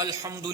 الحمد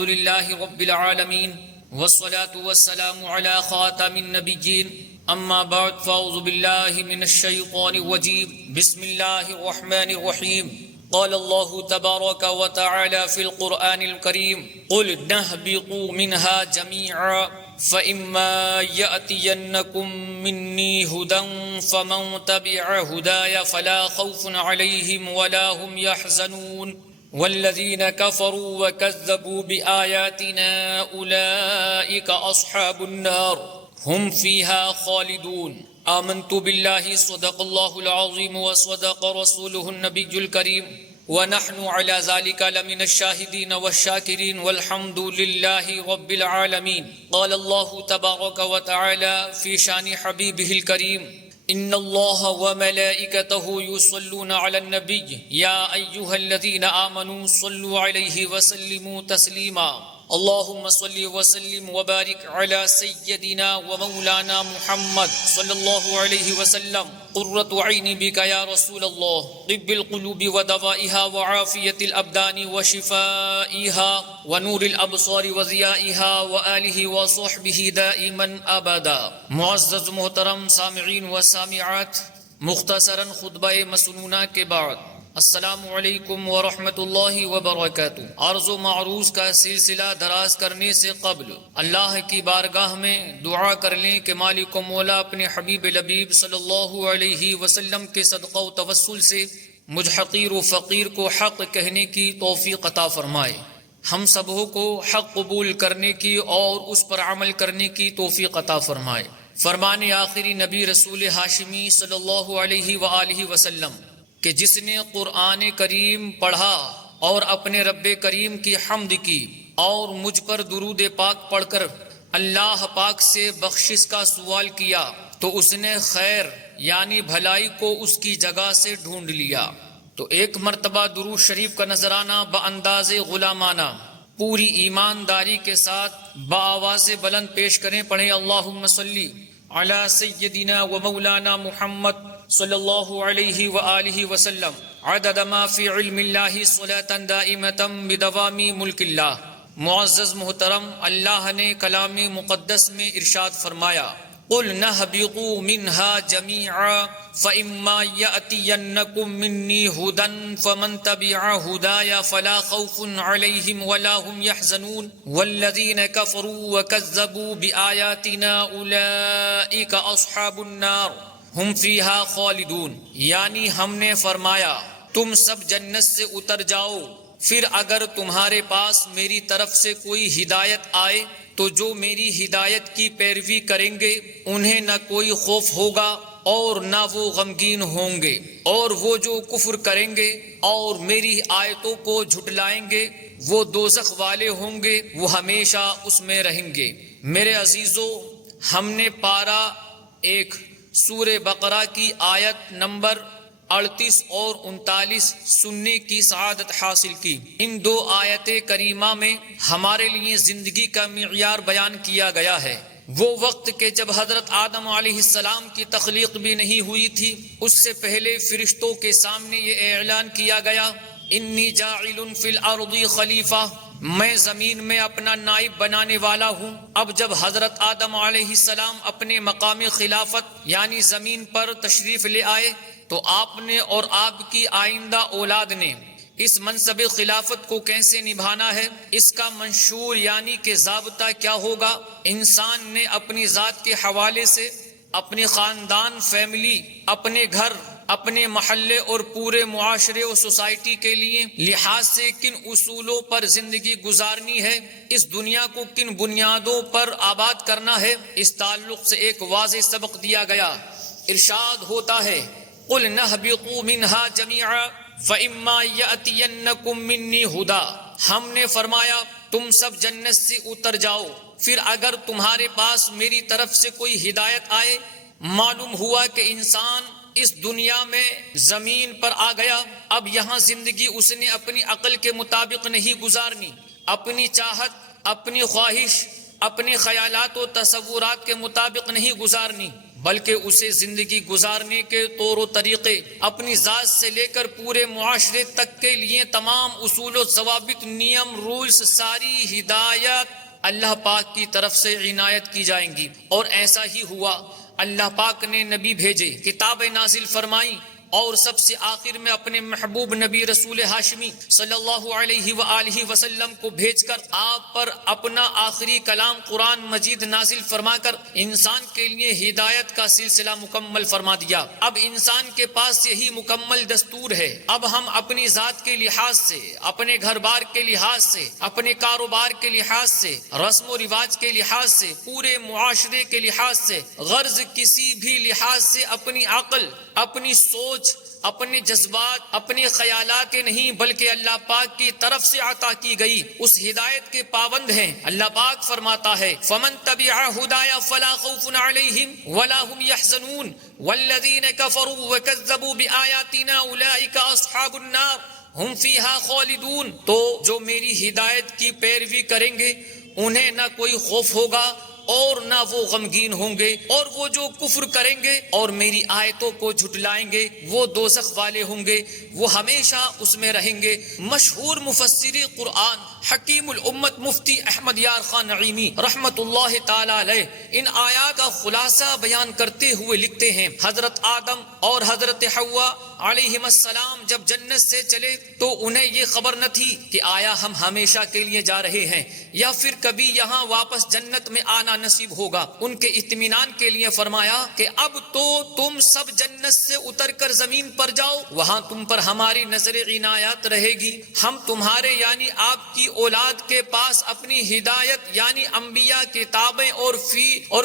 لله رب العالمين والصلاة والسلام على خاتم النبيين أما بعد فأعوذ بالله من الشيطان الرجيم بسم الله الرحمن الرحيم قال الله تبارك وتعالى في القرآن الكريم قل نهبطوا منها جميعا فإما يأتينكم مني هدى فمن تبع هداي فلا خوف عليهم ولا هم يحزنون والذين كفروا وكذبوا بآياتنا أولئك أصحاب النار هم فيها خالدون آمنت بالله صدق الله العظيم وصدق رسوله النبي الكريم ونحن على ذلك لمن الشاهدين والشاكرين والحمد لله رب العالمين قال الله تبارك وتعالى في شان حبيبه الكريم إن الله وملائكته يصلون على النبي يا أيها الذين آمنوا صلوا عليه وسلموا تسليما اللهم صل وسلم وبارك على سيدنا ومولانا محمد صلى الله عليه وسلم قرة عين بك يا رسول الله طب القلوب ودوائها وعافية الأبدان وشفائها ونور الأبصار وضيائها وآله وصحبه دائما أبدا. معزز محترم سامعین و سامعات، مختصراً خطبہ مسنونہ کے بعد السلام علیکم ورحمۃ اللہ وبرکاتہ. عرض و معروض کا سلسلہ دراز کرنے سے قبل اللہ کی بارگاہ میں دعا کر لیں کہ مالک و مولا اپنے حبیب لبیب صلی اللہ علیہ وسلم کے صدقہ و توسل سے مجھ حقیر و فقیر کو حق کہنے کی توفیق عطا فرمائے، ہم سبوں کو حق قبول کرنے کی اور اس پر عمل کرنے کی توفیق عطا فرمائے. فرمان آخری نبی رسول ہاشمی صلی اللہ علیہ وآلہ وسلم کہ جس نے قرآن کریم پڑھا اور اپنے رب کریم کی حمد کی اور مجھ پر درود پاک پڑھ کر اللہ پاک سے بخشش کا سوال کیا تو اس نے خیر یعنی بھلائی کو اس کی جگہ سے ڈھونڈ لیا. تو ایک مرتبہ درود شریف کا نذرانہ بانداز غلامانہ پوری ایمانداری کے ساتھ بآواز بلند پیش کریں. پڑھیں اللہم صلی علی سیدنا و مولانا محمد صلی اللہ علیہ وآلہ وسلم عدد ما فی علم اللہ صلاة دائمتا بدوام ملک اللہ. معزز محترم، اللہ نے کلام مقدس میں ارشاد فرمایا قل نہبطوا منہا جمیعا فإما یأتینکم منی ہدی فمن تبع ہدای فلا خوف علیہم ولا هم یحزنون والذین کفروا وکذبوا بآیاتنا اولئک اصحاب النار ہم فیہا خالدون. یعنی ہم نے فرمایا تم سب جنت سے اتر جاؤ، پھر اگر تمہارے پاس میری طرف سے کوئی ہدایت آئے تو جو میری ہدایت کی پیروی کریں گے انہیں نہ کوئی خوف ہوگا اور نہ وہ غمگین ہوں گے، اور وہ جو کفر کریں گے اور میری آیتوں کو جھٹلائیں گے وہ دوزخ والے ہوں گے، وہ ہمیشہ اس میں رہیں گے. میرے عزیزو، ہم نے پارہ 1 سورہ بقرہ کی آیت نمبر 38 اور 39 سننے کی سعادت حاصل کی. ان 2 آیت کریمہ میں ہمارے لیے زندگی کا معیار بیان کیا گیا ہے. وہ وقت کہ جب حضرت آدم علیہ السلام کی تخلیق بھی نہیں ہوئی تھی، اس سے پہلے فرشتوں کے سامنے یہ اعلان کیا گیا انی جاعل فی الارض خلیفہ، میں زمین میں اپنا نائب بنانے والا ہوں. اب جب حضرت آدم علیہ السلام اپنے مقام خلافت یعنی زمین پر تشریف لے آئے تو آپ نے اور آپ کی آئندہ اولاد نے اس منصب خلافت کو کیسے نبھانا ہے، اس کا منشور یعنی کہ ضابطہ کیا ہوگا. انسان نے اپنی ذات کے حوالے سے اپنے خاندان، فیملی، اپنے گھر، اپنے محلے اور پورے معاشرے اور سوسائٹی کے لیے لحاظ سے کن اصولوں پر زندگی گزارنی ہے، اس دنیا کو کن بنیادوں پر آباد کرنا ہے، اس تعلق سے ایک واضح سبق دیا گیا. ارشاد ہوتا ہے قل نہبطوا منہا جمیعا فإما یأتینکم منی ہدی، ہم نے فرمایا تم سب جنت سے اتر جاؤ، پھر اگر تمہارے پاس میری طرف سے کوئی ہدایت آئے. معلوم ہوا کہ انسان اس دنیا میں زمین پر آ گیا، اب یہاں زندگی اس نے اپنی عقل کے مطابق نہیں گزارنی، اپنی چاہت، اپنی خواہش، اپنے خیالات و تصورات کے مطابق نہیں گزارنی، بلکہ اسے زندگی گزارنے کے طور و طریقے اپنی ذات سے لے کر پورے معاشرے تک کے لیے تمام اصول و ضوابط، نیم، رولز، ساری ہدایت اللہ پاک کی طرف سے عنایت کی جائیں گی۔ اور ایسا ہی ہوا، اللہ پاک نے نبی بھیجے، کتابیں نازل فرمائیں، اور سب سے آخر میں اپنے محبوب نبی رسول ہاشمی صلی اللہ علیہ وآلہ وسلم کو بھیج کر آپ پر اپنا آخری کلام قرآن مجید نازل فرما کر انسان کے لیے ہدایت کا سلسلہ مکمل فرما دیا۔ اب انسان کے پاس یہی مکمل دستور ہے۔ اب ہم اپنی ذات کے لحاظ سے، اپنے گھر بار کے لحاظ سے، اپنے کاروبار کے لحاظ سے، رسم و رواج کے لحاظ سے، پورے معاشرے کے لحاظ سے، غرض کسی بھی لحاظ سے اپنی عقل، اپنی سوچ، اپنے جذبات، اپنے خیالات کے نہیں بلکہ اللہ پاک کی طرف سے عطا کی گئی اس ہدایت کے پابند ہیں۔ اللہ پاک فرماتا ہے فَمَن تَبِعَ هُدَايَ فَلَا خَوْفٌ عَلَيْهِمْ وَلَا هُمْ يَحْزَنُونَ وَالَّذِينَ كَفَرُوا وَكَذَّبُوا بِآيَاتِنَا أُولَئِكَ أَصْحَابُ النَّارِ هُمْ فِيهَا خَالِدُونَ۔ تو جو میری ہدایت کی پیروی کریں گے انہیں نہ کوئی خوف ہوگا اور نہ وہ غمگین ہوں گے، اور وہ جو کفر کریں گے اور میری آیتوں کو جھٹلائیں گے وہ دوزخ والے ہوں گے، وہ ہمیشہ اس میں رہیں گے۔ مشہور مفسر قرآن حکیم الامت مفتی احمد یار خان نعیمی رحمت اللہ تعالی علیہ ان آیات کا خلاصہ بیان کرتے ہوئے لکھتے ہیں، حضرت آدم اور حضرت حوا علیہم السلام جب جنت سے چلے تو انہیں یہ خبر نہ تھی کہ آیا ہم ہمیشہ کے لیے جا رہے ہیں یا پھر کبھی یہاں واپس جنت میں آنا نصیب ہوگا۔ ان کے اطمینان کے لیے فرمایا کہ اب تو تم سب جنت سے اتر کر زمین پر جاؤ، وہاں تم پر ہماری نظر عنایت رہے گی، ہم تمہارے یعنی آپ کی اولاد کے پاس اپنی ہدایت یعنی انبیاء کتابیں اور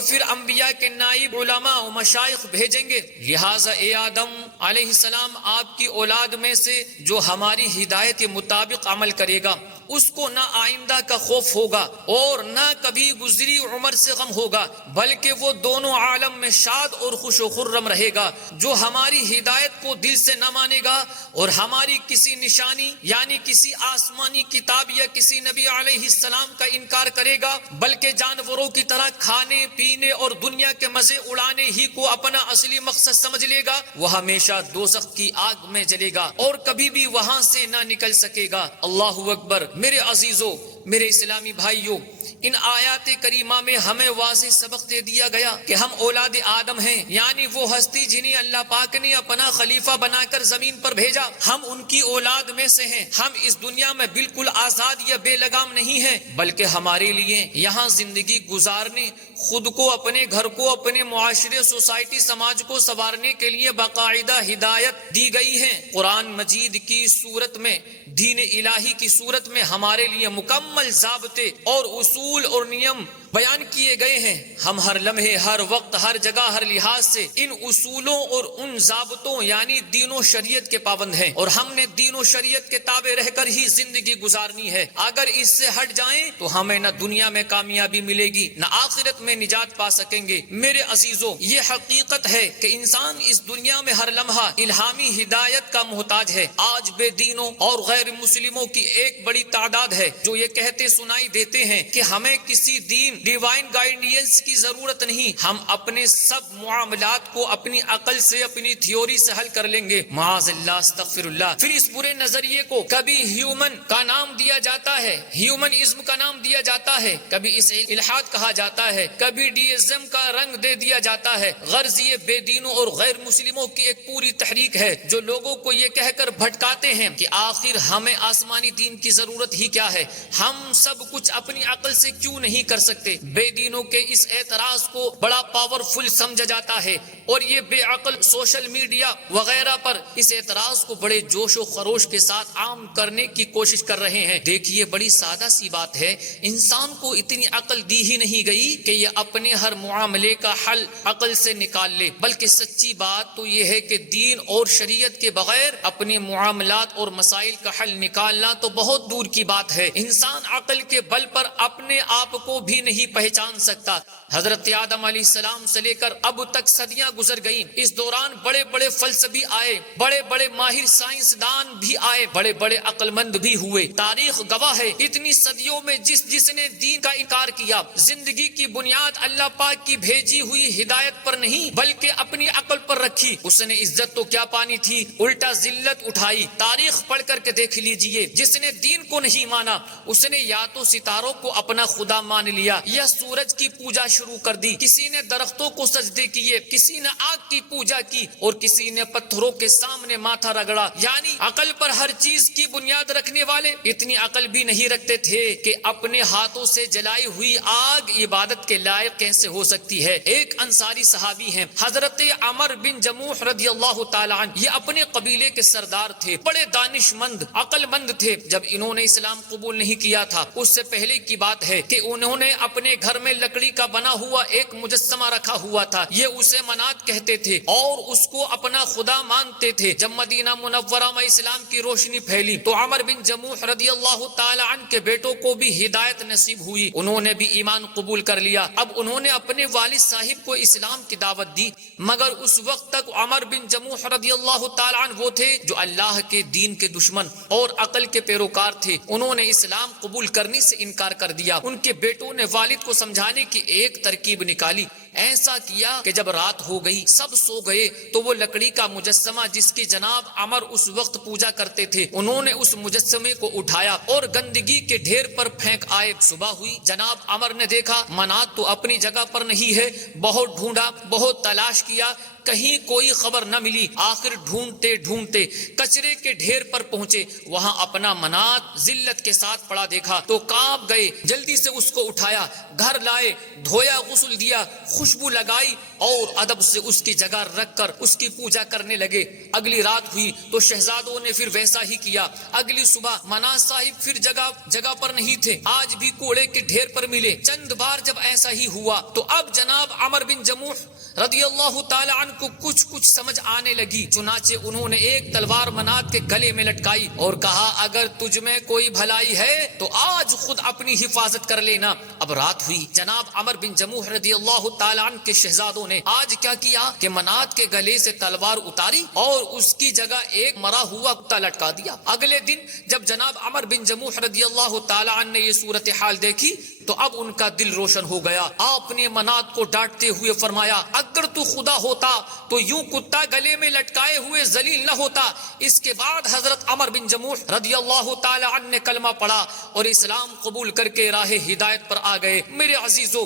پھر انبیاء کے نائب علماء و مشائخ بھیجیں گے، لہٰذا اے آدم علیہ السلام آپ کی اولاد میں سے جو ہماری ہدایت کے مطابق عمل کرے گا اس کو نہ آئندہ کا خوف ہوگا اور نہ کبھی گزری عمر سے غم ہوگا، بلکہ وہ دونوں عالم میں شاد اور خوش و خرم رہے گا۔ جو ہماری ہدایت کو دل سے نہ مانے گا اور ہماری کسی نشانی یعنی کسی آسمانی کتاب یا کسی نبی علیہ السلام کا انکار کرے گا بلکہ جانوروں کی طرح کھانے پینے اور دنیا کے مزے اڑانے ہی کو اپنا اصلی مقصد سمجھ لے گا، وہ ہمیشہ دوزخ کی آگ میں جلے گا اور کبھی بھی وہاں سے نہ نکل سکے گا۔ اللہ اکبر۔ میرے عزیزوں، میرے اسلامی بھائیوں، ان آیات کریمہ میں ہمیں واضح سبق دے دیا گیا کہ ہم اولاد آدم ہیں، یعنی وہ ہستی جنہیں اللہ پاک نے اپنا خلیفہ بنا کر زمین پر بھیجا، ہم ان کی اولاد میں سے ہیں۔ ہم اس دنیا میں بالکل آزاد یا بے لگام نہیں ہیں بلکہ ہمارے لیے یہاں زندگی گزارنے، خود کو، اپنے گھر کو، اپنے معاشرے، سوسائٹی، سماج کو سنوارنے کے لیے باقاعدہ ہدایت دی گئی ہے۔ قرآن مجید کی صورت میں، دین الہی کی صورت میں ہمارے لیے مکمل ضابطے اور اصول اور نیم بیان کیے گئے ہیں۔ ہم ہر لمحے، ہر وقت، ہر جگہ، ہر لحاظ سے ان اصولوں اور ان ضابطوں یعنی دین و شریعت کے پابند ہیں، اور ہم نے دین و شریعت کے تابع رہ کر ہی زندگی گزارنی ہے۔ اگر اس سے ہٹ جائیں تو ہمیں نہ دنیا میں کامیابی ملے گی نہ آخرت میں نجات پا سکیں گے۔ میرے عزیزوں، یہ حقیقت ہے کہ انسان اس دنیا میں ہر لمحہ الہامی ہدایت کا محتاج ہے۔ آج بے دینوں اور غیر مسلموں کی ایک بڑی تعداد ہے جو یہ کہتے سنائی دیتے ہیں کہ ہمیں کسی دین، ڈیوائن گائیڈنس کی ضرورت نہیں، ہم اپنے سب معاملات کو اپنی عقل سے، اپنی تھیوری سے حل کر لیں گے۔ معاذ اللہ، استغفر اللہ۔ پھر اس برے نظریے کو کبھی ہیومن کا نام دیا جاتا ہے، ہیومنزم کا نام دیا جاتا ہے، کبھی اسے الحاد کہا جاتا ہے، کبھی ڈیزم کا رنگ دے دیا جاتا ہے۔ غرض یہ بے دینوں اور غیر مسلموں کی ایک پوری تحریک ہے جو لوگوں کو یہ کہہ کر بھٹکاتے ہیں کہ آخر ہمیں آسمانی دین کی ضرورت ہی کیا ہے، ہم سب کچھ اپنی عقل سے کیوں نہیں کر سکتے۔ بے دینوں کے اس اعتراض کو بڑا پاورفل سمجھا جاتا ہے اور یہ بے عقل سوشل میڈیا وغیرہ پر اس اعتراض کو بڑے جوش و خروش کے ساتھ عام کرنے کی کوشش کر رہے ہیں۔ دیکھیے، بڑی سادہ سی بات ہے، انسان کو اتنی عقل دی ہی نہیں گئی کہ یہ اپنے ہر معاملے کا حل عقل سے نکال لے، بلکہ سچی بات تو یہ ہے کہ دین اور شریعت کے بغیر اپنے معاملات اور مسائل کا حل نکالنا تو بہت دور کی بات ہے۔ انسان عقل کے بل پر اپنے آپ کو بھی نہیں نہیں پہچان سکتا۔ حضرت آدم علیہ السلام سے لے کر اب تک صدیاں گزر گئیں، اس دوران بڑے بڑے فلسفی آئے، بڑے بڑے ماہر سائنسدان بھی آئے، بڑے بڑے عقل مند بھی ہوئے۔ تاریخ گواہ ہے اتنی صدیوں میں جس نے دین کا انکار کیا، زندگی کی بنیاد اللہ پاک کی بھیجی ہوئی ہدایت پر نہیں بلکہ اپنی عقل پر رکھی، اس نے عزت تو کیا پانی تھی، الٹا ذلت اٹھائی۔ تاریخ پڑھ کر کے دیکھ لیجئے، جس نے دین کو نہیں مانا اس نے یا تو ستاروں کو اپنا خدا مان لیا یا سورج کی پوجا شروع کر دی، کسی نے درختوں کو سجدے کیے، کسی نے آگ کی پوجا کی اور کسی نے پتھروں کے سامنے ماتھا رگڑا۔ یعنی عقل پر ہر چیز کی بنیاد رکھنے والے اتنی عقل بھی نہیں رکھتے تھے کہ اپنے ہاتھوں سے جلائی ہوئی آگ عبادت کے لائق کیسے ہو سکتی ہے۔ ایک انصاری صحابی ہیں حضرت عمر بن جموح رضی اللہ تعالی عنہ، یہ اپنے قبیلے کے سردار تھے، بڑے دانش مند عقل مند تھے۔ جب انہوں نے اسلام قبول نہیں کیا تھا اس سے پہلے کی بات ہے کہ انہوں نے اپنے گھر میں لکڑی کا بنا ہوا ایک مجسمہ رکھا ہوا تھا، یہ اسے منات کہتے تھے اور اس کو اپنا خدا مانتے تھے۔ جب مدینہ منورہ میں اسلام کی روشنی پھیلی تو عمر بن جموح رضی اللہ تعالی عنہ کے بیٹوں کو بھی ہدایت نصیب ہوئی، انہوں نے بھی ایمان قبول کر لیا۔ اب انہوں نے اپنے والد صاحب کو اسلام کی دعوت دی، مگر اس وقت تک عمر بن جموح رضی اللہ تعالی عنہ وہ تھے جو اللہ کے دین کے دشمن اور عقل کے پیروکار تھے، انہوں نے اسلام قبول کرنے سے انکار کر دیا۔ ان کے بیٹوں نے والد کو سمجھانے کی ایک ترکیب نکالی، ایسا کیا کہ جب رات ہو گئی سب سو گئے تو وہ لکڑی کا مجسمہ جس کی جناب عمر اس وقت پوجا کرتے تھے، انہوں نے اس مجسمے کو اٹھایا اور گندگی کے ڈھیر پر پھینک آئے۔ صبح ہوئی، جناب عمر نے دیکھا منات تو اپنی جگہ پر نہیں ہے، بہت ڈھونڈا، بہت تلاش کیا، کہیں کوئی خبر نہ ملی۔ آخر ڈھونڈتے ڈھونڈتے کچرے کے ڈھیر پر پہنچے، وہاں اپنا منات ذلت کے ساتھ پڑا دیکھا تو کانپ گئے، جلدی سے اس کو اٹھایا، گھر لائے، دھویا، غسل دیا، خوشبو لگائی اور ادب سے اس کی جگہ رکھ کر اس کی پوجا کرنے لگے۔ اگلی رات ہوئی تو شہزادوں نے پھر ویسا ہی کیا۔ اگلی صبح منات صاحب پھر جگہ پر نہیں تھے، آج بھی کوڑے کے ڈھیر پر ملے۔ چند بار جب ایسا ہی ہوا تو اب جناب عمر بن جموح رضی اللہ تعالی عنہ کو کچھ سمجھ آنے لگی، چنانچہ انہوں نے ایک تلوار منات کے گلے میں لٹکائی اور کہا اگر تجھ میں کوئی بھلائی ہے تو آج خود اپنی حفاظت کر لینا۔ اب رات ہوئی، جناب عمر بن جموح رضی اللہ تعالی عنہ کے شہزادوں نے آج کیا کیا کہ منات کے گلے سے تلوار اتاری اور اس کی جگہ ایک مرا ہوا کتا لٹکا دیا۔ اگلے دن جب جناب عمر بن جموح رضی اللہ تعالی عنہ نے یہ صورتحال دیکھی تو اب ان کا دل روشن ہو گیا۔ آپ نے منات کو ڈانٹتے ہوئے فرمایا اگر تو خدا ہوتا تو یوں کتا گلے میں لٹکائے ہوئے ذلیل نہ ہوتا۔ اس کے بعد حضرت عمر بن جموح رضی اللہ تعالی عنہ نے کلمہ پڑھا اور اسلام قبول کر کے راہ ہدایت پر آ گئے۔ میرے عزیزو،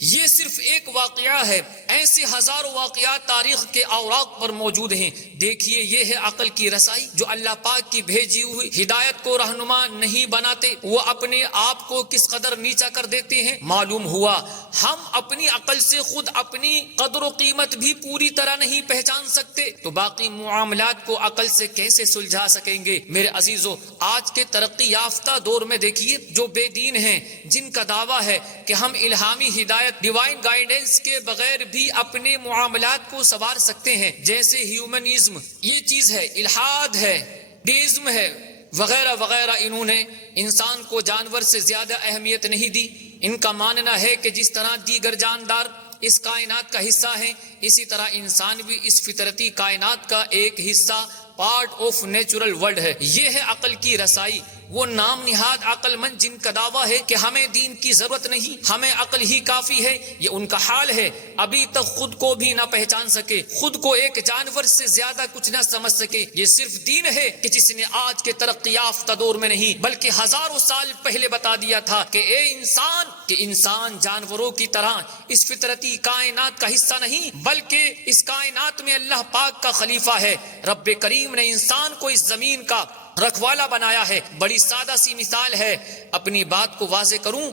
یہ صرف ایک واقعہ ہے، ایسے ہزاروں واقعات تاریخ کے اوراق پر موجود ہیں۔ دیکھیے، یہ ہے عقل کی رسائی جو اللہ پاک کی بھیجی ہوئی ہدایت کو رہنما نہیں بناتے، وہ اپنے آپ کو کس قدر نیچا کر دیتے ہیں۔ معلوم ہوا ہم اپنی عقل سے خود اپنی قدر و قیمت بھی پوری طرح نہیں پہچان سکتے تو باقی معاملات کو عقل سے کیسے سلجھا سکیں گے۔ میرے عزیزو، آج کے ترقی یافتہ دور میں دیکھیے جو بے دین ہیں، جن کا دعویٰ ہے کہ ہم الہامی ہدایت ڈیوائن گائیڈنس کے بغیر بھی اپنے معاملات کو سنوار سکتے ہیں، جیسے ہیومنزم، یہ چیز ہے، الحاد ہے، ڈیزم ہے، وغیرہ وغیرہ، انہوں نے انسان کو جانور سے زیادہ اہمیت نہیں دی۔ ان کا ماننا ہے کہ جس طرح دیگر جاندار اس کائنات کا حصہ ہیں، اسی طرح انسان بھی اس فطرتی کائنات کا ایک حصہ، پارٹ آف نیچرل ورلڈ ہے۔ یہ ہے عقل کی رسائی۔ وہ نام نہاد عقل مند جن کا دعویٰ ہے کہ ہمیں دین کی ضرورت نہیں، ہمیں عقل ہی کافی ہے، یہ ان کا حال ہے۔ ابھی تک خود کو بھی نہ پہچان سکے، خود کو ایک جانور سے زیادہ کچھ نہ سمجھ سکے۔ یہ صرف دین ہے کہ جس نے آج کے ترقی یافتہ دور میں نہیں بلکہ ہزاروں سال پہلے بتا دیا تھا کہ اے انسان، کہ انسان جانوروں کی طرح اس فطرتی کائنات کا حصہ نہیں بلکہ اس کائنات میں اللہ پاک کا خلیفہ ہے۔ رب کریم نے انسان کو اس زمین کا رکھوالا بنایا ہے۔ بڑی سادہ سی مثال ہے، اپنی بات کو واضح کروں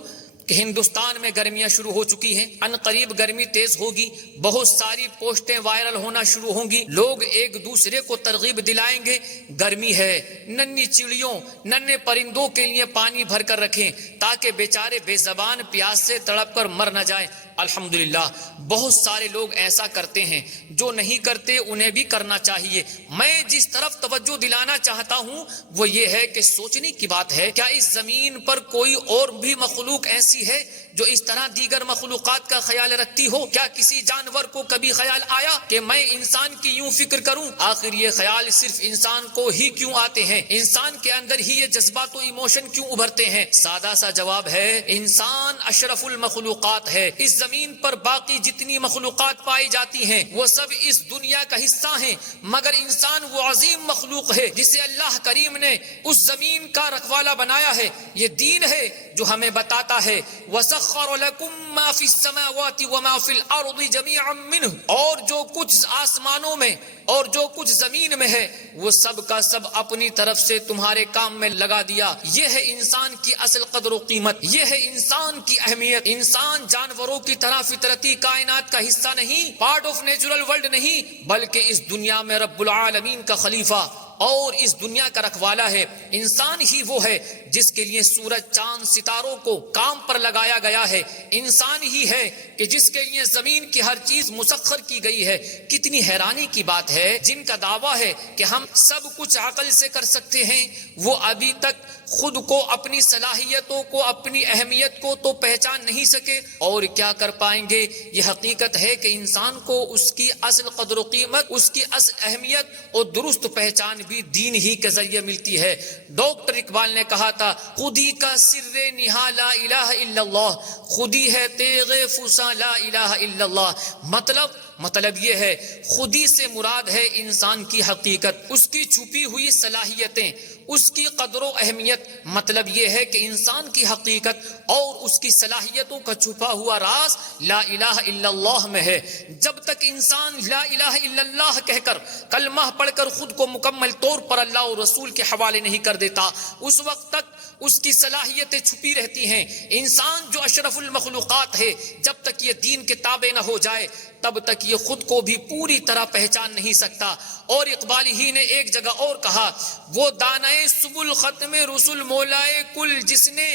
کہ ہندوستان میں گرمیاں شروع ہو چکی ہیں، ان قریب گرمی تیز ہوگی، بہت ساری پوسٹیں وائرل ہونا شروع ہوں گی، لوگ ایک دوسرے کو ترغیب دلائیں گے گرمی ہے، ننھی چڑیوں، ننھے پرندوں کے لیے پانی بھر کر رکھیں تاکہ بیچارے بے زبان پیاس سے تڑپ کر مر نہ جائیں۔ الحمدللہ بہت سارے لوگ ایسا کرتے ہیں، جو نہیں کرتے انہیں بھی کرنا چاہیے۔ میں جس طرف توجہ دلانا چاہتا ہوں وہ یہ ہے کہ سوچنے کی بات ہے، کیا اس زمین پر کوئی اور بھی مخلوق ایسی ہے جو اس طرح دیگر مخلوقات کا خیال رکھتی ہو؟ کیا کسی جانور کو کبھی خیال آیا کہ میں انسان کی یوں فکر کروں؟ آخر یہ خیال صرف انسان کو ہی کیوں آتے ہیں؟ انسان کے اندر ہی یہ جذبات و ایموشن کیوں ابھرتے ہیں؟ سادہ سا جواب ہے، انسان اشرف المخلوقات ہے۔ اس زمین پر باقی جتنی مخلوقات پائی جاتی ہیں وہ سب اس دنیا کا حصہ ہیں، مگر انسان وہ عظیم مخلوق ہے جسے اللہ کریم نے اس زمین کا رکھوالا بنایا ہے۔ یہ دین ہے جو ہمیں بتاتا ہے وَسَخَّرَ لَكُم مَّا فِي السَّمَاوَاتِ وَمَا فِي الْأَرْضِ جَمِيعًا مِّنْهُ، اور جو کچھ آسمانوں میں اور جو کچھ زمین میں ہے وہ سب کا سب اپنی طرف سے تمہارے کام میں لگا دیا۔ یہ ہے انسان کی اصل قدر و قیمت، یہ ہے انسان کی اہمیت۔ انسان جانوروں کی طرح فطرتی کائنات کا حصہ نہیں، پارٹ آف نیچرل ورلڈ نہیں، بلکہ اس دنیا میں رب العالمین کا خلیفہ اور اس دنیا کا رکھوالا ہے۔ انسان ہی وہ ہے جس کے لیے سورج چاند ستاروں کو کام پر لگایا گیا ہے، انسان ہی ہے کہ جس کے لیے زمین کی ہر چیز مسخر کی گئی ہے۔ کتنی حیرانی کی بات ہے، جن کا دعویٰ ہے کہ ہم سب کچھ عقل سے کر سکتے ہیں، وہ ابھی تک خود کو، اپنی صلاحیتوں کو، اپنی اہمیت کو تو پہچان نہیں سکے، اور کیا کر پائیں گے؟ یہ حقیقت ہے کہ انسان کو اس کی اصل قدر و قیمت، اس کی اصل اہمیت اور درست پہچان بھی دین ہی کے ذریعے ملتی ہے۔ ڈاکٹر اقبال نے کہا تھا، خودی کا سر نہا لا الہ الا اللہ، خودی ہے تیغ فسا لا الہ الا اللہ۔ مطلب یہ ہے، خودی سے مراد ہے انسان کی حقیقت، اس کی چھپی ہوئی صلاحیتیں، اس کی قدر و اہمیت۔ مطلب یہ ہے کہ انسان کی حقیقت اور اس کی صلاحیتوں کا چھپا ہوا راز لا الہ الا اللہ میں ہے۔ جب تک انسان لا الہ الا اللہ کہہ کر، کلمہ پڑھ کر خود کو مکمل طور پر اللہ اور رسول کے حوالے نہیں کر دیتا، اس وقت تک اس کی صلاحیتیں چھپی رہتی ہیں۔ انسان جو اشرف المخلوقات ہے، جب تک یہ دین کے تابع نہ ہو جائے تب تک یہ خود کو بھی پوری طرح پہچان نہیں سکتا۔ اور اقبال ہی نے ایک جگہ اور کہا، وہ دانائے سبل ختم رسول مولائے کل، جس نے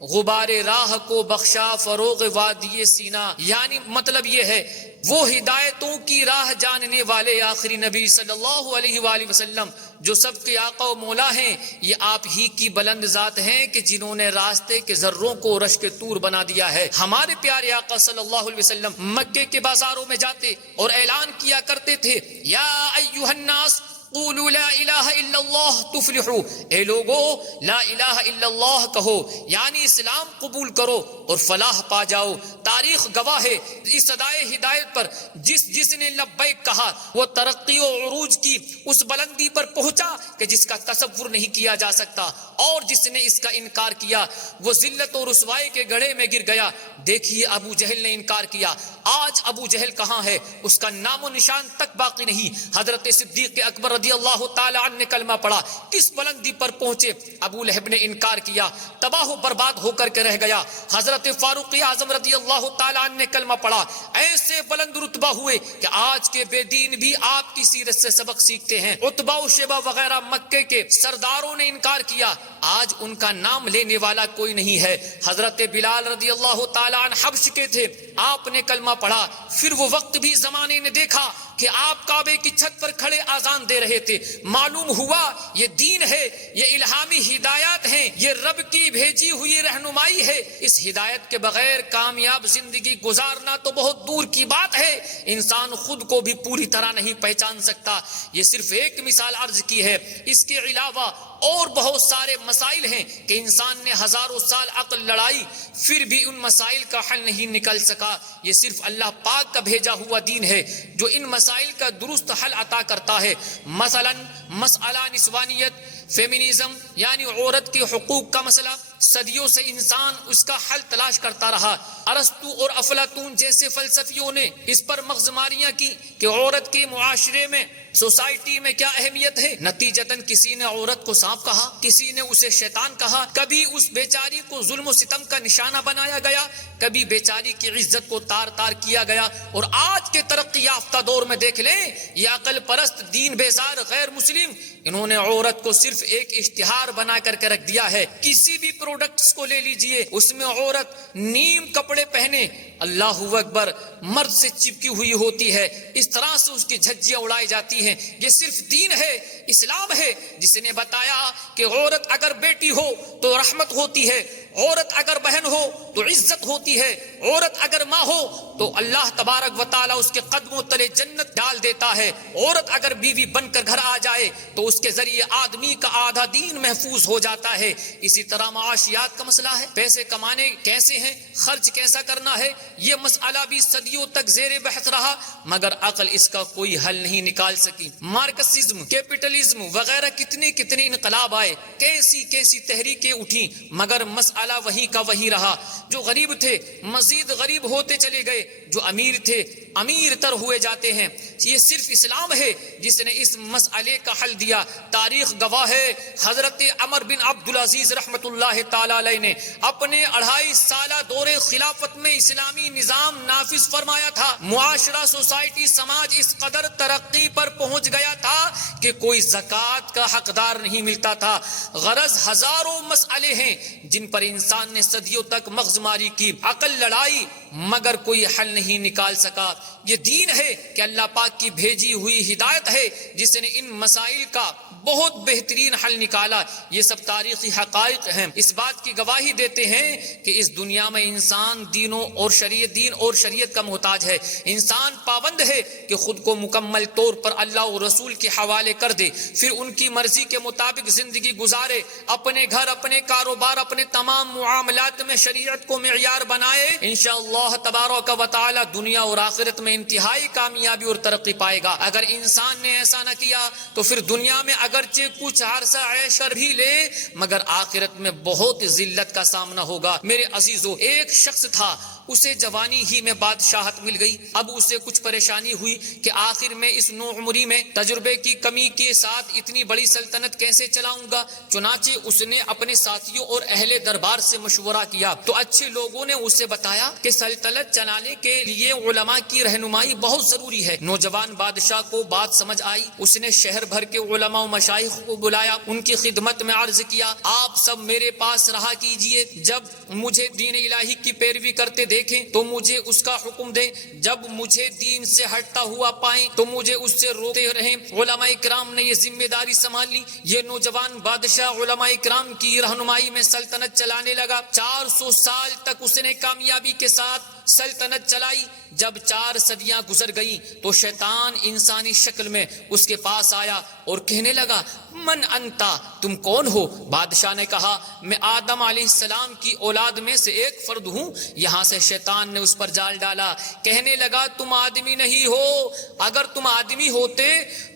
غبار راہ کو بخشا فروغ وادی سینہ۔ یعنی مطلب یہ ہے، وہ ہدایتوں کی راہ جاننے والے آخری نبی صلی اللہ علیہ وآلہ وسلم جو سب کے آقا و مولا ہیں، یہ آپ ہی کی بلند ذات ہیں کہ جنہوں نے راستے کے ذروں کو رشک طور بنا دیا ہے۔ ہمارے پیارے آقا صلی اللہ علیہ وسلم مکے کے بازاروں میں جاتے اور اعلان کیا کرتے تھے، یا ایھا الناس قولوا لا الہ الا اللہ تفلحوا، اے لوگو لا الہ الا اللہ کہو، یعنی اسلام قبول کرو اور فلاح پا جاؤ۔ تاریخ گواہ ہے، اس صدائے ہدایت پر جس نے لبیک کہا وہ ترقی و عروج کی اس بلندی پر پہنچا کہ جس کا تصور نہیں کیا جا سکتا، اور جس نے اس کا انکار کیا وہ ذلت و رسوائی کے گڑھے میں گر گیا۔ دیکھیے ابو جہل نے انکار کیا، آج ابو جہل کہاں ہے؟ اس کا نام و نشان تک باقی نہیں۔ حضرت صدیق اکبر رضی اللہ تعالی عنہ نے کلمہ پڑھا، کس بلندی پر پہنچے؟ ابو لہب نے انکار کیا، تباہ و برباد ہو کر کے رہ گیا۔ حضرت فاروق اعظم رضی اللہ تعالی عنہ نے کلمہ پڑھا، ایسے بلند رتبہ ہوئے کہ آج کے بے دین بھی آپ کی سیرت سے سبق سیکھتے ہیں۔ عتبہ و شیبہ وغیرہ مکے کے سرداروں نے انکار کیا، آج ان کا نام لینے والا کوئی نہیں ہے۔ حضرت بلال رضی اللہ تعالی عنہ حبش کے تھے، آپ نے کلمہ پڑھا، پھر وہ وقت بھی زمانے نے دیکھا کہ آپ کعبے کی چھت پر کھڑے آذان دے رہے تھے۔ معلوم ہوا یہ دین ہے، یہ الہامی ہدایات ہیں، یہ رب کی بھیجی ہوئی رہنمائی ہے۔ اس ہدایت کے بغیر کامیاب زندگی گزارنا تو بہت دور کی بات ہے، انسان خود کو بھی پوری طرح نہیں پہچان سکتا۔ یہ صرف ایک مثال عرض کی ہے، اس کے علاوہ اور بہت سارے مسائل ہیں کہ انسان نے ہزاروں سال عقل لڑائی پھر بھی ان مسائل کا حل نہیں نکل سکا۔ یہ صرف اللہ پاک کا بھیجا ہوا دین ہے جو ان مسائل کا درست حل عطا کرتا ہے۔ مثلا مسئلہ نسوانیت، فیمینزم یعنی عورت کے حقوق کا مسئلہ، صدیوں سے انسان اس کا حل تلاش کرتا رہا۔ ارسطو اور افلاطون جیسے فلسفیوں نے اس پر مغزماریاں کی کہ عورت کے معاشرے میں، سوسائٹی میں کیا اہمیت ہے۔ نتیجتاً کسی نے عورت کو سانپ کہا، کسی نے اسے شیطان کہا، کبھی اس بیچاری کو ظلم و ستم کا نشانہ بنایا گیا، کبھی بیچاری کی عزت کو تار تار کیا گیا۔ اور آج کے ترقی یافتہ دور میں دیکھ لیں، یہ عقل پرست، دین بیزار غیر مسلم، انہوں نے عورت کو صرف ایک اشتہار بنا کر کے رکھ دیا ہے۔ کسی بھی پروڈکٹس کو لے لیجئے، اس میں عورت نیم کپڑے پہنے، اللہ اکبر، مرد سے چپکی ہوئی ہوتی ہے، اس طرح سے اس کی جھجیاں اڑائی جاتی ہیں۔ یہ صرف دین ہے، اسلام ہے، جس نے بتایا کہ عورت اگر بیٹی ہو تو رحمت ہوتی ہے، عورت اگر بہن ہو تو عزت ہوتی ہے، عورت اگر ماں ہو تو اللہ تبارک و تعالیٰ اس کے قدموں تلے جنت ڈال دیتا ہے، عورت اگر بیوی بن کر گھر آ جائے تو اس کے ذریعے آدمی کا آدھا دین محفوظ ہو جاتا ہے۔ اسی طرح معاشیات کا مسئلہ ہے، پیسے کمانے کیسے ہیں، خرچ کیسا کرنا ہے، یہ مسئلہ بھی صدیوں تک زیر بحث رہا، مگر عقل اس کا کوئی حل نہیں نکال سکی۔ مارکسزم، کیپٹلزم وغیرہ کتنے کتنے انقلاب آئے، کیسی کیسی تحریکیں اٹھی، مگر مسئلہ وہی کا وہی رہا۔ جو غریب تھے مزید غریب ہوتے چلے گئے، جو امیر تھے امیر تر ہوئے جاتے ہیں۔ یہ صرف اسلام ہے جس نے اس مسئلے کا حل دیا۔ تاریخ گواہ ہے، حضرت عمر بن عبدالعزیز رحمت اللہ تعالی علیہ نے اپنے 2.5 سالہ دور خلافت میں اسلامی نظام نافذ فرمایا تھا۔ معاشرہ، سوسائٹی، سماج اس قدر ترقی پر پہنچ گیا تھا کہ کوئی زکوٰۃ کا حقدار نہیں ملتا تھا۔ غرض ہزاروں مسئلے ہیں جن پر انسان نے صدیوں تک مغز ماری کی، عقل لڑائی، مگر کوئی حل نہیں نکال سکا۔ یہ دین ہے کہ اللہ پاک کی بھیجی ہوئی ہدایت ہے جس نے ان مسائل کا بہت بہترین حل نکالا۔ یہ سب تاریخی حقائق ہیں، اس بات کی گواہی دیتے ہیں کہ اس دنیا میں انسان دین اور شریعت کا محتاج ہے۔ انسان پابند ہے کہ خود کو مکمل طور پر اللہ اور رسول کے حوالے کر دے، پھر ان کی مرضی کے مطابق زندگی گزارے، اپنے گھر، اپنے کاروبار، اپنے تمام معاملات میں شریعت کو معیار بنائے۔ انشاءاللہ تبارک و تعالی دنیا اور آخرت میں انتہائی کامیابی اور ترقی پائے گا۔ اگر انسان نے ایسا نہ کیا تو پھر دنیا میں اگرچہ کچھ عرصہ عیش کر بھی لے مگر آخرت میں بہت ذلت کا سامنا ہوگا۔ میرے عزیزو، ایک شخص تھا، اسے جوانی ہی میں بادشاہت مل گئی۔ اب اسے کچھ پریشانی ہوئی کہ آخر میں اس نوعمری میں تجربے کی کمی کے ساتھ اتنی بڑی سلطنت کیسے چلاؤں گا۔ چنانچہ اس نے اپنے ساتھیوں اور اہل دربار سے مشورہ کیا تو اچھے لوگوں نے اسے بتایا کہ سلطنت چلانے کے لیے علماء کی رہنمائی بہت ضروری ہے۔ نوجوان بادشاہ کو بات سمجھ آئی، اس نے شہر بھر کے علماء و مشائخ کو بلایا، ان کی خدمت میں عرض کیا، آپ سب میرے پاس رہا کیجئے، جب مجھے دین الہی کی پیروی کرتے دیکھیں تو مجھے اس کا حکم دیں، جب مجھے دین سے ہٹتا ہوا پائیں تو مجھے اس سے روکتے رہیں۔ علماء کرام نے یہ ذمہ داری سنبھال لی۔ یہ نوجوان بادشاہ علماء کرام کی رہنمائی میں سلطنت چلانے لگا۔ 400 سال تک اس نے کامیابی کے ساتھ سلطنت چلائی۔ جب 4 صدیاں گزر گئیں تو شیطان انسانی شکل میں اس کے پاس آیا اور کہنے لگا، من انتا، تم کون ہو؟ بادشاہ نے کہا، میں آدم علیہ السلام کی اولاد میں سے ایک فرد ہوں۔ یہاں سے شیطان نے اس پر جال ڈالا، کہنے لگا، تم آدمی نہیں ہو، اگر تم آدمی ہوتے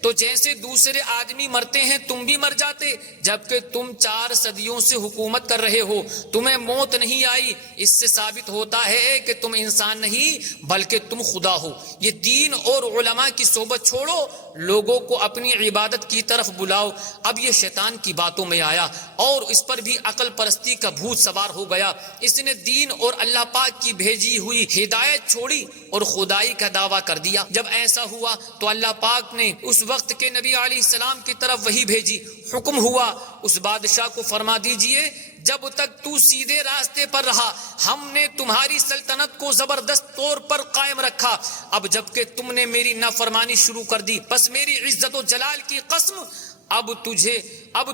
تو جیسے دوسرے آدمی مرتے ہیں تم بھی مر جاتے، جبکہ تم 4 صدیوں سے حکومت کر رہے ہو، تمہیں موت نہیں آئی۔ اس سے ثابت ہوتا ہے کہ تم انسان نہیں بلکہ تم خدا ہو۔ یہ دین اور علماء کی صحبت چھوڑو، لوگوں کو اپنی عبادت کی طرف بلاؤ۔ اب یہ شیطان کی باتوں میں آیا اور اس پر بھی عقل پرستی کا بھوت سوار ہو گیا۔ اس نے دین اور اللہ پاک کی بھیجی ہوئی ہدایت چھوڑی اور خدائی کا دعویٰ کر دیا۔ جب ایسا ہوا تو اللہ پاک نے اس وقت کے نبی علیہ السلام کی طرف وحی بھیجی۔ حکم ہوا، اس بادشاہ کو فرما دیجئے، جب تک تو سیدھے راستے پر رہا ہم نے تمہاری سلطنت کو زبردست طور پر قائم رکھا، اب جب کہ تم نے میری نافرمانی شروع کر دی، بس میری عزت و جلال کی قسم اب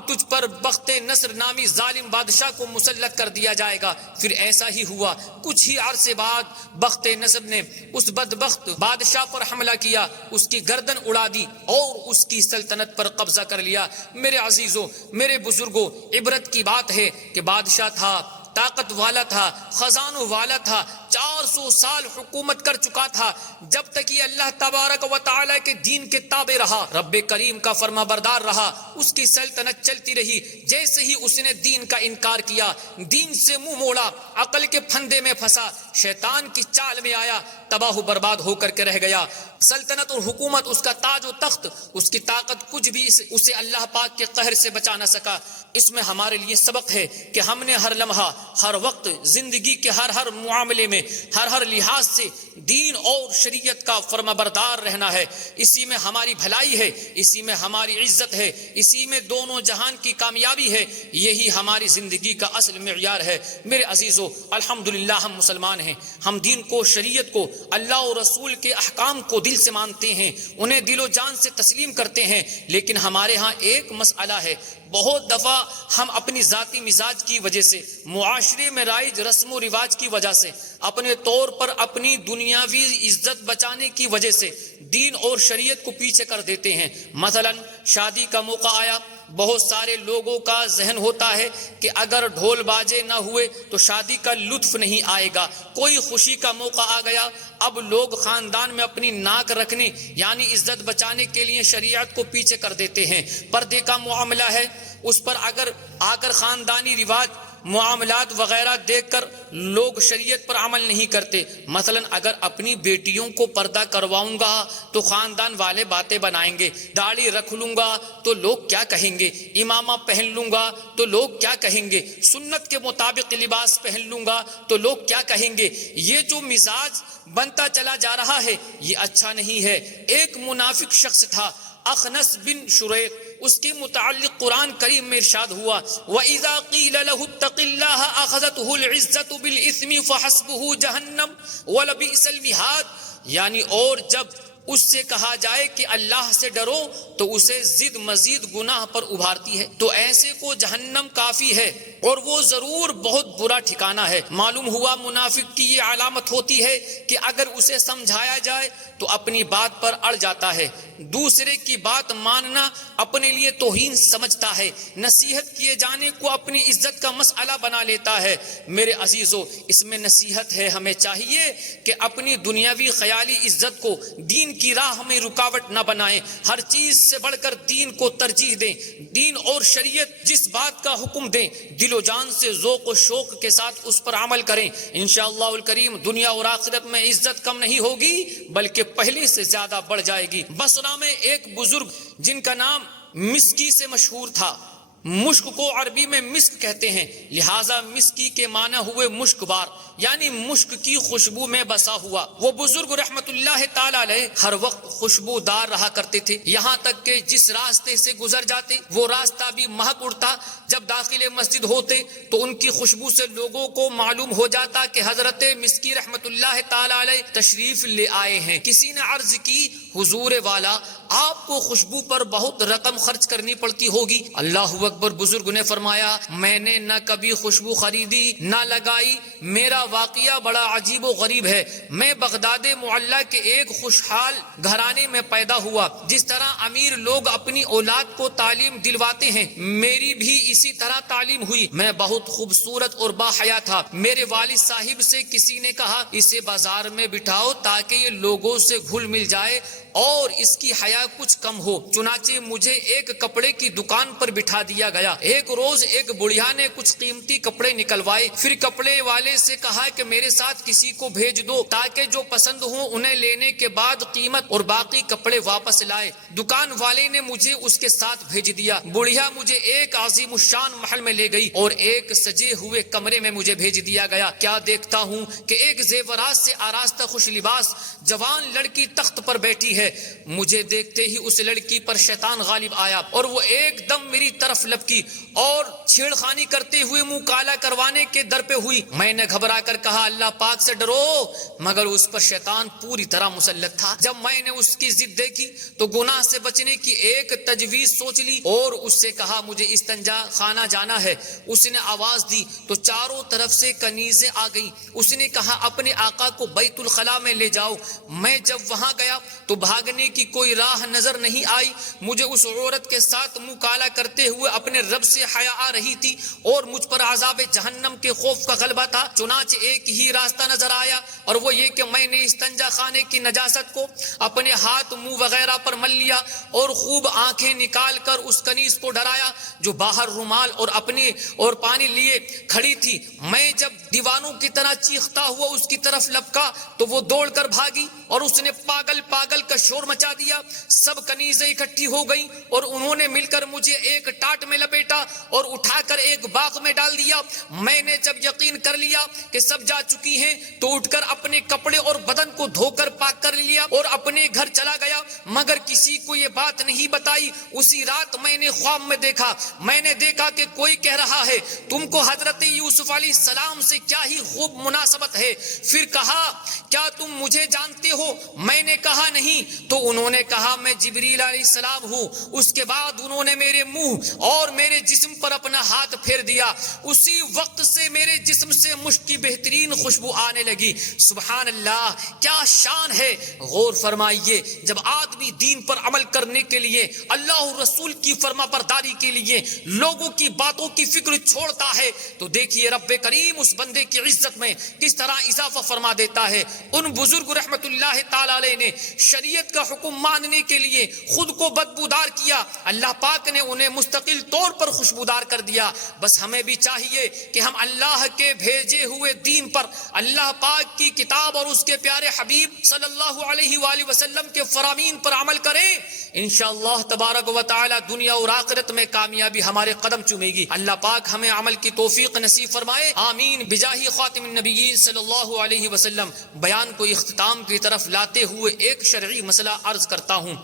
تجھ پر بخت نصر نامی ظالم بادشاہ کو مسلط کر دیا جائے گا۔ پھر ایسا ہی ہوا، کچھ ہی عرصے بعد بخت نصر نے اس بدبخت بادشاہ پر حملہ کیا، اس کی گردن اڑا دی اور اس کی سلطنت پر قبضہ کر لیا۔ میرے عزیزوں، میرے بزرگوں، عبرت کی بات ہے کہ بادشاہ تھا، طاقت والا تھا، خزانوں والا تھا، 400 سال حکومت کر چکا تھا، جب تک یہ اللہ تبارک و تعالی کے دین کے تابع رہا، رب کریم کا فرما بردار رہا، اس کی سلطنت چلتی رہی۔ جیسے ہی اس نے دین کا انکار کیا، دین سے منہ موڑا، عقل کے پھندے میں پھنسا، شیطان کی چال میں آیا، تباہ و برباد ہو کر کے رہ گیا۔ سلطنت اور حکومت اس کا تاج و تخت، اس کی طاقت کچھ بھی اسے اللہ پاک کے قہر سے بچا نہ سکا۔ اس میں ہمارے لیے سبق ہے کہ ہم نے ہر لمحہ، ہر وقت، زندگی کے ہر معاملے میں ہیں، ہر لحاظ سے دین اور شریعت کا فرمانبردار رہنا ہے۔ اسی میں ہماری بھلائی ہے، اسی میں ہماری عزت ہے، اسی میں دونوں جہان کی کامیابی ہے۔ یہی ہماری زندگی کا اصل معیار ہے۔ میرے عزیزو، الحمدللہ ہم مسلمان ہیں، ہم دین کو، شریعت کو، اللہ اور رسول کے احکام کو دل سے مانتے ہیں، انہیں دل و جان سے تسلیم کرتے ہیں، لیکن ہمارے ہاں ایک مسئلہ ہے۔ بہت دفعہ ہم اپنی ذاتی مزاج کی وجہ سے، معاشرے میں رائج رسم و رواج کی وجہ سے، اپنے طور پر اپنی دنیاوی عزت بچانے کی وجہ سے دین اور شریعت کو پیچھے کر دیتے ہیں۔ مثلا شادی کا موقع آیا، بہت سارے لوگوں کا ذہن ہوتا ہے کہ اگر ڈھول باجے نہ ہوئے تو شادی کا لطف نہیں آئے گا۔ کوئی خوشی کا موقع آ گیا، اب لوگ خاندان میں اپنی ناک رکھنے یعنی عزت بچانے کے لیے شریعت کو پیچھے کر دیتے ہیں۔ پردے کا معاملہ ہے، اس پر اگر آ کر خاندانی رواج، معاملات وغیرہ دیکھ کر لوگ شریعت پر عمل نہیں کرتے۔ مثلا اگر اپنی بیٹیوں کو پردہ کرواؤں گا تو خاندان والے باتیں بنائیں گے، داڑھی رکھ لوں گا تو لوگ کیا کہیں گے، امامہ پہن لوں گا تو لوگ کیا کہیں گے، سنت کے مطابق لباس پہن لوں گا تو لوگ کیا کہیں گے۔ یہ جو مزاج بنتا چلا جا رہا ہے یہ اچھا نہیں ہے۔ ایک منافق شخص تھا، اخنس بن شریق، اس کے متعلق قرآن کریم میں ارشاد ہوا وَإِذَا قِيلَ لَهُ اتَّقِ اللَّهَ أَخَذَتْهُ الْعِزَّةُ بِالْإِثْمِ فَحَسْبُهُ جَهَنَّمُ وَلَبِئْسَ الْمِهَادُ، یعنی اور جب اس سے کہا جائے کہ اللہ سے ڈرو تو اسے ضد مزید گناہ پر ابھارتی ہے، تو ایسے کو جہنم کافی ہے اور وہ ضرور بہت برا ٹھکانہ ہے۔ معلوم ہوا منافق کی یہ علامت ہوتی ہے کہ اگر اسے سمجھایا جائے تو اپنی بات پر اڑ جاتا ہے، دوسرے کی بات ماننا اپنے لیے توہین سمجھتا ہے، نصیحت کیے جانے کو اپنی عزت کا مسئلہ بنا لیتا ہے۔ میرے عزیزو، اس میں نصیحت ہے، ہمیں چاہیے کہ اپنی دنیاوی خیالی عزت کو دین کی راہ میں رکاوٹ نہ بنائیں، ہر چیز سے بڑھ کر دین کو ترجیح دیں۔ دین اور شریعت جس بات کا حکم دیں دل و جان سے، ذوق و شوق کے ساتھ اس پر عمل کریں، انشاءاللہ الکریم دنیا اور آخرت میں عزت کم نہیں ہوگی بلکہ پہلے سے زیادہ بڑھ جائے گی۔ بصرہ میں ایک بزرگ جن کا نام مسکی سے مشہور تھا، مشک کو عربی میں مسک کہتے ہیں، لہٰذا مسکی کے معنی ہوئے مشک بار، یعنی مشک کی خوشبو میں بسا ہوا۔ وہ بزرگ رحمت اللہ تعالی علیہ ہر وقت خوشبودار رہا کرتے تھے، یہاں تک کہ جس راستے سے گزر جاتے وہ راستہ بھی مہک اڑتا۔ جب داخل مسجد ہوتے تو ان کی خوشبو سے لوگوں کو معلوم ہو جاتا کہ حضرت مسکی رحمت اللہ تعالی علیہ تشریف لے آئے ہیں۔ کسی نے عرض کی حضور والا، آپ کو خوشبو پر بہت رقم خرچ کرنی پڑتی ہوگی۔ اللہ اکبر، بزرگ نے فرمایا میں نے نہ کبھی خوشبو خریدی نہ لگائی، میرا واقعہ بڑا عجیب و غریب ہے۔ میں بغداد معلیٰ کے ایک خوشحال گھرانے میں پیدا ہوا، جس طرح امیر لوگ اپنی اولاد کو تعلیم دلواتے ہیں میری بھی اسی طرح تعلیم ہوئی۔ میں بہت خوبصورت اور باحیا تھا۔ میرے والد صاحب سے کسی نے کہا اسے بازار میں بٹھاؤ تاکہ یہ لوگوں سے گھل مل جائے اور اس کی حیا کچھ کم ہو، چنانچہ مجھے ایک کپڑے کی دکان پر بٹھا دیا گیا۔ ایک روز ایک بڑھیا نے کچھ قیمتی کپڑے نکلوائے، پھر کپڑے والے سے کہا کہ میرے ساتھ کسی کو بھیج دو تاکہ جو پسند ہوں انہیں لینے کے بعد قیمت اور باقی کپڑے واپس لائے۔ دکان والے نے مجھے اس کے ساتھ بھیج دیا۔ بڑھیا مجھے ایک عظیم الشان محل میں لے گئی اور ایک سجے ہوئے کمرے میں مجھے بھیج دیا گیا۔ کیا دیکھتا ہوں کہ ایک زیورات سے آراستہ خوش لباس جوان لڑکی تخت پر بیٹھی ہے۔ مجھے دیکھتے ہی اس لڑکی پر شیطان غالب آیا اور وہ ایک دم میری طرف لپکی اور چھیڑ خانی کرتے ہوئے منہ کالا کروانے کے در پہ ہوئی۔ میں نے گھبرا کر کہا اللہ پاک سے ڈرو، مگر اس پر شیطان پوری طرح مسلط تھا۔ جب میں نے اس کی ضد دیکھی تو گناہ سے بچنے کی ایک تجویز سوچ لی اور اس سے کہا مجھے استنجا خانہ جانا ہے۔ اس نے آواز دی تو چاروں طرف سے کنیزیں آ گئیں۔ اس نے کہا اپنے آقا کو بیت الخلا میں لے جاؤ۔ میں جب وہاں گیا تو بھاگنے کی کوئی راہ نظر نہیں آئی۔ مجھے اس عورت کے ساتھ منہ کالا کرتے ہوئے اپنے رب سے حیا آ رہی تھی اور مجھ پر عذاب جہنم کے خوف کا غلبہ تھا۔ چنانچہ ایک ہی راستہ نظر آیا اور وہ یہ کہ میں نے استنجا خانے کی نجاست کو اپنے ہاتھ منہ وغیرہ پر مل لیا اور خوب آنکھیں نکال کر اس کنیز کو ڈرایا جو باہر رومال اور اپنے اور پانی لیے کھڑی تھی۔ میں جب دیوانوں کی طرح چیختا ہوا اس کی طرف لپکا تو وہ دوڑ کر بھاگی اور اس نے پاگل پاگل کا شور مچا دیا، سب کنیزیں اکٹھی ہو گئیں اور انہوں نے مل کر مجھے ایک ٹاٹ میں لپیٹا اور اٹھا کر ایک باغ میں ڈال دیا۔ میں نے جب یقین کر لیا کہ سب جا چکی ہیں تو اٹھ کر اپنے کپڑے اور بدن کو دھو کر پاک کر لیا اور اپنے گھر چلا گیا، مگر کسی کو یہ بات نہیں بتائی۔ اسی رات میں نے خواب میں دیکھا کہ کوئی کہہ رہا ہے تم کو حضرت یوسف علیہ السلام سے کیا ہی خوب مناسبت ہے۔ پھر کہا کیا تم مجھے جانتے ہو؟ میں نے کہا نہیں۔ تو انہوں نے کہا میں جبریل علیہ السلام ہوں۔ اس کے بعد انہوں نے میرے منہ اور میرے جسم پر اپنا ہاتھ پھیر دیا، اسی وقت سے میرے جسم سے مشک کی بہترین خوشبو آنے لگی۔ سبحان اللہ، کیا شان ہے! غور فرمائیے، جب آدمی دین پر عمل کرنے کے لیے، اللہ اور رسول کی فرما برداری کے لیے لوگوں کی باتوں کی فکر چھوڑتا ہے تو دیکھیے رب کریم اس بندے کی عزت میں کس طرح اضافہ فرما دیتا ہے۔ ان بزرگ رحمت اللہ تعالی علیہ نے شریعت کا حکم ماننے کے لیے خود کو بدبودار کیا، اللہ پاک نے انہیں مستقل طور پر خوشبودار کر دیا۔ بس ہمیں بھی چاہیے کہ ہم اللہ کے بھیجے ہوئے دین پر، اللہ پاک کی کتاب اور اس کے پیارے حبیب صلی اللہ علیہ وآلہ وسلم کے فرامین پر عمل کریں، انشاءاللہ تبارک و تعالی دنیا اور آخرت میں کامیابی ہمارے قدم چومے گی۔ اللہ پاک ہمیں عمل کی توفیق نصیب فرمائے، آمین بجاہ خاتم النبیین صلی اللہ علیہ وسلم۔ بیان کو اختتام کی طرف لاتے ہوئے ایک شرعی مسئلہ عرض کرتا ہوں۔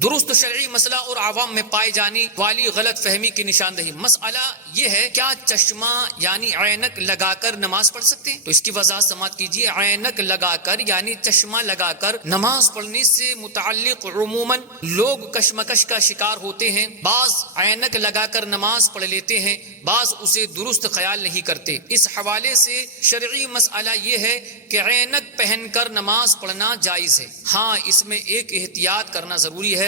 درست شرعی مسئلہ اور عوام میں پائے جانے والی غلط فہمی کی نشاندہی۔ مسئلہ یہ ہے کیا چشمہ یعنی عینک لگا کر نماز پڑھ سکتے ہیں؟ تو اس کی وضاحت سماعت کیجیے۔ عینک لگا کر یعنی چشمہ لگا کر نماز پڑھنے سے متعلق عموماً لوگ کشمکش کا شکار ہوتے ہیں۔ بعض عینک لگا کر نماز پڑھ لیتے ہیں، بعض اسے درست خیال نہیں کرتے۔ اس حوالے سے شرعی مسئلہ یہ ہے کہ عینک پہن کر نماز پڑھنا جائز ہے، ہاں اس میں ایک احتیاط کرنا ضروری ہے،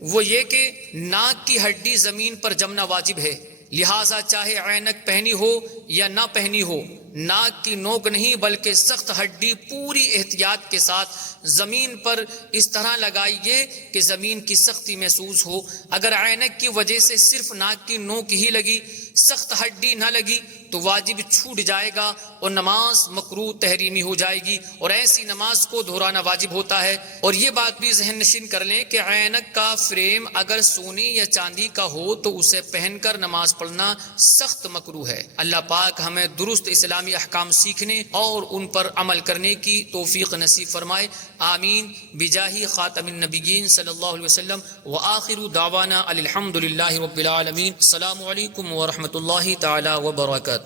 وہ یہ کہ ناک کی ہڈی زمین پر جمنا واجب ہے، لہٰذا چاہے عینک پہنی ہو یا نہ پہنی ہو، ناک کی نوک نہیں بلکہ سخت ہڈی پوری احتیاط کے ساتھ زمین پر اس طرح لگائیے کہ زمین کی سختی محسوس ہو۔ اگر عینک کی وجہ سے صرف ناک کی نوک ہی لگی، سخت ہڈی نہ لگی تو واجب چھوٹ جائے گا اور نماز مکروہ تحریمی ہو جائے گی، اور ایسی نماز کو دہرانا واجب ہوتا ہے۔ اور یہ بات بھی ذہن نشین کر لیں کہ عینک کا فریم اگر سونے یا چاندی کا ہو تو اسے پہن کر نماز پڑھنا سخت مکروہ ہے۔ اللہ پاک ہمیں درست اسلامی احکام سیکھنے اور ان پر عمل کرنے کی توفیق نصیب فرمائے، آمین بجاہ خاتم النبیین صلی اللہ علیہ وسلم۔ وآخر دعوانا الحمد للہ رب العالمین۔ السلام علیکم ورحمۃ اللہ تعالی وبرکاتہ۔